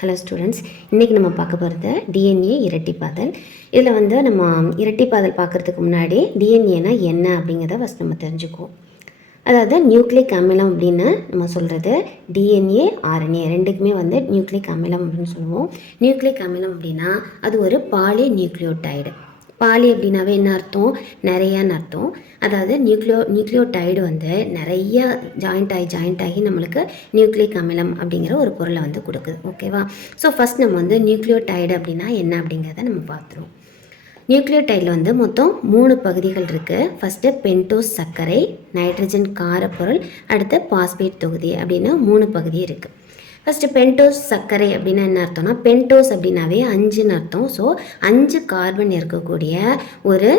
Hello students இன்றைக்கி நம்ம பார்க்க போகிறது டிஎன்ஏ இரட்டிப்பாதல். இதில் வந்து நம்ம இரட்டிப்பாதல் பார்க்குறதுக்கு முன்னாடி டிஎன்ஏனா என்ன அப்படிங்கிறத ஃபஸ்ட் நம்ம தெரிஞ்சுக்குவோம். அதாவது நியூக்ளிக் அமிலம் அப்படின்னு நம்ம சொல்கிறது டிஎன்ஏ ஆர்என்ஏ ரெண்டுக்குமே வந்து நியூக்ளிக் அமிலம் அப்படின்னு சொல்லுவோம். நியூக்ளிக் அமிலம் அப்படின்னா அது ஒரு பாலி நியூக்ளியோடைடு பாலி அப்படின்னாவே என்ன அர்த்தம்? நிறையான்னு அர்த்தம். அதாவது நியூக்ளியோ நியூக்ளியோடைடு வந்து நிறைய ஜாயிண்ட் ஆகி ஜாயிண்ட் ஆகி நம்மளுக்கு நியூக்ளிக் அமிலம் அப்படிங்கிற ஒரு பொருளை வந்து கொடுக்குது. ஓகேவா ஸோ ஃபஸ்ட் நம்ம வந்து நியூக்ளியோடைடு அப்படின்னா என்ன அப்படிங்கிறத நம்ம பார்த்துருவோம். நியூக்ளியோடைடில் வந்து மொத்தம் மூணு பகுதிகள் இருக்குது ஃபஸ்ட்டு பென்டோஸ் சர்க்கரை நைட்ரஜன் காரப்பொருள் அடுத்து பாஸ்பேட் தொகுதி அப்படின்னு மூணு பகுதி இருக்குது ஃபஸ்ட்டு பென்டோஸ் சர்க்கரை அப்படின்னா என்ன அர்த்தம்னா பென்டோஸ் அப்படின்னாவே அஞ்சுன்னு அர்த்தம். ஸோ அஞ்சு கார்பன் இருக்கக்கூடிய ஒரு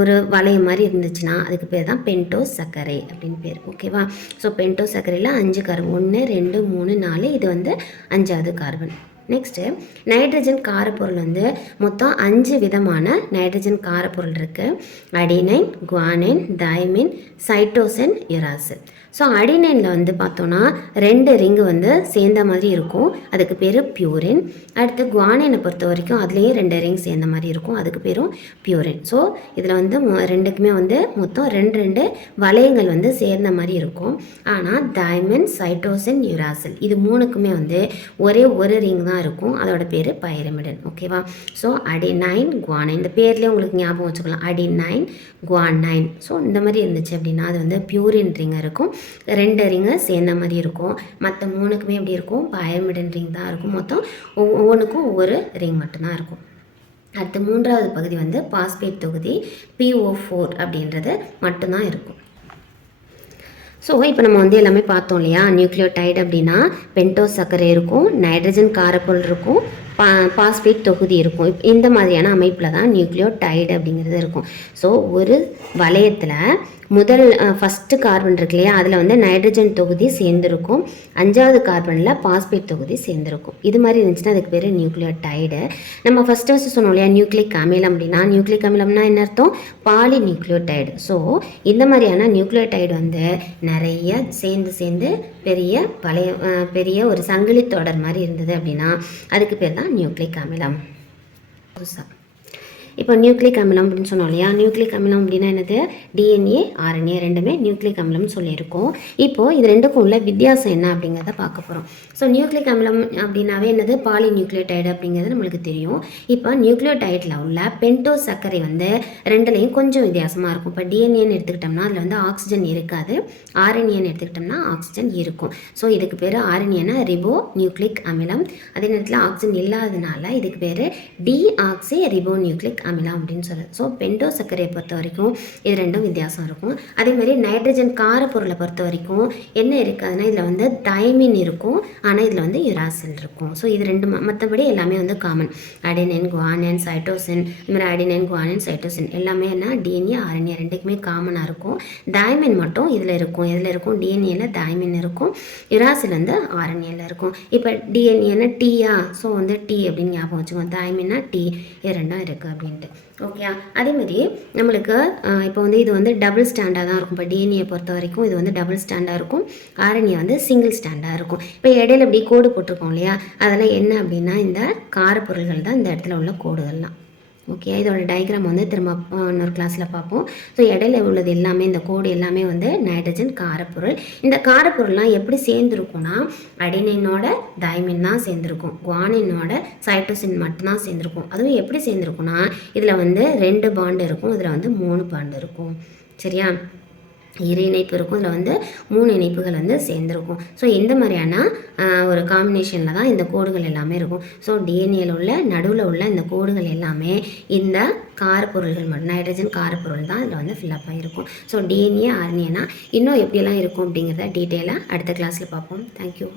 ஒரு வளையம் மாதிரி இருந்துச்சுன்னா அதுக்கு பேர் தான் பென்டோஸ் சர்க்கரை அப்படின்னு பேர். ஓகேவா ஸோ பென்டோஸ் சர்க்கரையில் அஞ்சு கார்பன் ஒன்று ரெண்டு மூணு நாலு இது வந்து அஞ்சாவது கார்பன் நெக்ஸ்ட்டு நைட்ரஜன் காரப்பொருள் வந்து மொத்தம் அஞ்சு விதமான நைட்ரஜன் காரப்பொருள் இருக்குது adenine guanine thymine cytosine uracil so அடினைனில் வந்து பார்த்தோன்னா ரெண்டு ரிங்கு வந்து சேர்ந்த மாதிரி இருக்கும். அதுக்கு பேர் பியூரின் அடுத்து குவானைனை பொறுத்த வரைக்கும் அதுலேயும் ரெண்டு ரிங் சேர்ந்த மாதிரி இருக்கும். அதுக்கு பேரும் பியூரின் ஸோ இதில் வந்து மொ- ரெண்டுக்குமே வந்து மொத்தம் ரெண்டு ரெண்டு வளையங்கள் வந்து சேர்ந்த மாதிரி இருக்கும். ஆனால் டைமண்ட் சைட்டோசன் யுராசில் இது மூணுக்குமே வந்து ஒரே ஒரு ரிங் தான் இருக்கும். அதோட பேர் பைரமிடன். ஓகேவா ஸோ அடினைன் குவானைன் இந்த பேர்லேயே உங்களுக்கு ஞாபகம் வச்சுக்கலாம். அடினைன் குவானைன் ஸோ இந்த மாதிரி இருந்துச்சு அப்படின்னா அது வந்து பியூரின் ரிங் இருக்கும். ரெண்டு ரிங்கு சேர்ந்த மாதிரி இருக்கும். மற்ற மூணுக்குமே எப்படி இருக்கும்? பைரமிடன் ரிங் தான் இருக்கும். மொத்தம் ஒவ்வொன்றுக்கும் ஒவ்வொரு ரிங் மட்டும்தான் இருக்கும். அடுத்து மூன்றாவது பகுதி வந்து பாஸ்பேட் தொகுதி பிஓ ஃபோர் அப்படின்றது மட்டும்தான் இருக்கும். ஸோ இப்போ நம்ம வந்து எல்லாமே பார்த்தோம் இல்லையா? நியூக்ளியோடைடு அப்படின்னா பென்டோஸ் சர்க்கரை இருக்கும் நைட்ரஜன் காரப்பொருள் இருக்கும் பா பாஸ்பேட் தொகுதி இருக்கும். இப் இந்த மாதிரியான அமைப்பில் தான் நியூக்ளியோடைடு அப்படிங்கிறது இருக்கும். ஸோ ஒரு வளையத்தில் முதல் ஃபஸ்ட்டு கார்பன் இருக்கு இல்லையா? அதில் வந்து நைட்ரஜன் தொகுதி சேர்ந்துருக்கும். அஞ்சாவது கார்பனில் பாஸ்பேட் தொகுதி சேர்ந்துருக்கும். இது மாதிரி இருந்துச்சுன்னா அதுக்கு பேர் நியூக்ளியோடைடு. நம்ம ஃபஸ்ட்டு ஃபஸ்ட்டு சொன்னோம் இல்லையா? நியூக்ளிக் அமிலம் அப்படின்னா நியூக்ளிக் அமிலம்னா என்ன அர்த்தம்? பாலி நியூக்ளியோடைடு ஸோ இந்த மாதிரியான நியூக்ளியோடைடு வந்து நிறைய சேர்ந்து சேர்ந்து பெரிய பழைய பெரிய ஒரு சங்கிலி தொடர் மாதிரி இருந்தது அப்படின்னா அதுக்கு பேர் தான் நியூக்ளிக் அமிலம் புதுசா இப்போ நியூக்ளிக் அமிலம் அப்படின்னு சொன்னோம் இல்லையா? நியூக்ளிக் அமிலம் அப்படின்னா என்னது? டிஎன்ஏ ஆர்என்ஏ ரெண்டுமே நியூக்ளிக் அமிலம்னு சொல்லியிருக்கோம். இப்போது இது ரெண்டுக்கும் உள்ள வித்தியாசம் என்ன அப்படிங்கிறத பார்க்க போகிறோம் ஸோ நியூக்ளிக் அமிலம் அப்படின்னாவே என்னது? பாலி நியூக்ளியோடைடு அப்படிங்கிறது நம்மளுக்கு தெரியும். இப்போ நியூக்ளியோடைடில் உள்ள பென்டோ சர்க்கரை வந்து ரெண்டுலேயும் கொஞ்சம் வித்தியாசமாக இருக்கும். இப்போ டிஎன்ஏன்னு எடுத்துக்கிட்டோம்னா அதில் வந்து ஆக்சிஜன் இருக்காது. ஆர்என்ஏன்னு எடுத்துக்கிட்டோம்னா ஆக்சிஜன் இருக்கும். ஸோ இதுக்கு பேர் ஆர்என்ஏனா ரிபோ நியூக்ளிக் அமிலம். அதே நேரத்தில் ஆக்சிஜன் இல்லாததுனால இதுக்கு பேர் டிஆக்சி ரிபோ நியூக்ளிக் அமிலம் அப்படின்னு சொல்லுது ஸோ பென்டோ சர்க்கரையை பொறுத்த வரைக்கும் இது ரெண்டும் வித்தியாசம் இருக்கும். அதே மாதிரி நைட்ரஜன் காரப்பொருளை பொறுத்த வரைக்கும் என்ன இருக்காதுன்னா இதில் வந்து தைமின் இருக்கும். ஆனால் இதில் வந்து யுராசில் இருக்கும். ஸோ இது ரெண்டு ம- மற்றபடி எல்லாமே வந்து காமன் அடினைன் குவானைன் சைட்டோசின் இந்த மாதிரி அடினைன் குவானைன் சைட்டோசின் எல்லாமே என்ன? டிஎன்ஏ ஆர்என்ஏ ரெண்டுக்குமே காமனாக இருக்கும். தைமின் மட்டும் இதில் இருக்கும். இதில் இருக்கும் டிஎன்ஏல தைமின் இருக்கும். யுராசில் வந்து ஆர்என்ஏல இருக்கும். இப்போ டிஎன்ஏன்னா டீயா ஸோ வந்து டி அப்படின்னு ஞாபகம் வச்சுக்கோங்க. தைமின்னா டீ இது ரெண்டும் இருக்குது அப்படின்னு அப்படின்ட்டு ஓகே அதே மாதிரி நம்மளுக்கு இப்போ வந்து இது வந்து டபுள் ஸ்டாண்டாக தான் இருக்கும். இப்போ டிஎன்ஏ பொறுத்த வரைக்கும் இது வந்து டபுள் ஸ்டாண்டாக இருக்கும். ஆர்என்ஏ வந்து சிங்கிள் ஸ்டாண்டாக இருக்கும். இப்போ இடையில இப்படி கோடு போட்டிருக்கோம் இல்லையா? அதெல்லாம் என்ன அப்படின்னா இந்த காரப்பொருள்கள் தான் இந்த இடத்துல உள்ள கோடுகள்லாம் ஓகே இதோட டயக்ராம் வந்து திரும்ப இன்னொரு கிளாஸில் பார்ப்போம். ஸோ இடையில உள்ளது எல்லாமே இந்த கோடு எல்லாமே வந்து நைட்ரஜன் காரப்பொருள். இந்த காரப்பொருள்லாம் எப்படி சேர்ந்துருக்கும்னா அடினைனோட தைமின் தான் சேர்ந்துருக்கும். குவானினோட சைட்டோசின் மட்டும்தான் சேர்ந்துருக்கும். அதுவும் எப்படி சேர்ந்துருக்கும்னா இதில் வந்து ரெண்டு பாண்டு இருக்கும். இதில் வந்து மூணு பாண்டு இருக்கும். சரியா? இரு இணைப்பு இருக்கும். இதில் வந்து மூணு இணைப்புகள் வந்து சேர்ந்துருக்கும். ஸோ இந்த மாதிரியான ஒரு காம்பினேஷனில் தான் இந்த கோடுகள் எல்லாமே இருக்கும். ஸோ டிஎன்ஏல உள்ள நடுவில் உள்ள இந்த கோடுகள் எல்லாமே இந்த காரப்பொருள்கள் மட்டும் நைட்ரஜன் காரப்பொருள் தான் இதில் வந்து ஃபில்லப் ஆகிருக்கும் ஸோ டிஎன்ஏ ஆர்என்ஏனா இன்னும் எப்படியெல்லாம் இருக்கும் அப்படிங்கிறத டீட்டெயிலாக அடுத்த கிளாஸில் பார்ப்போம். தேங்க்யூ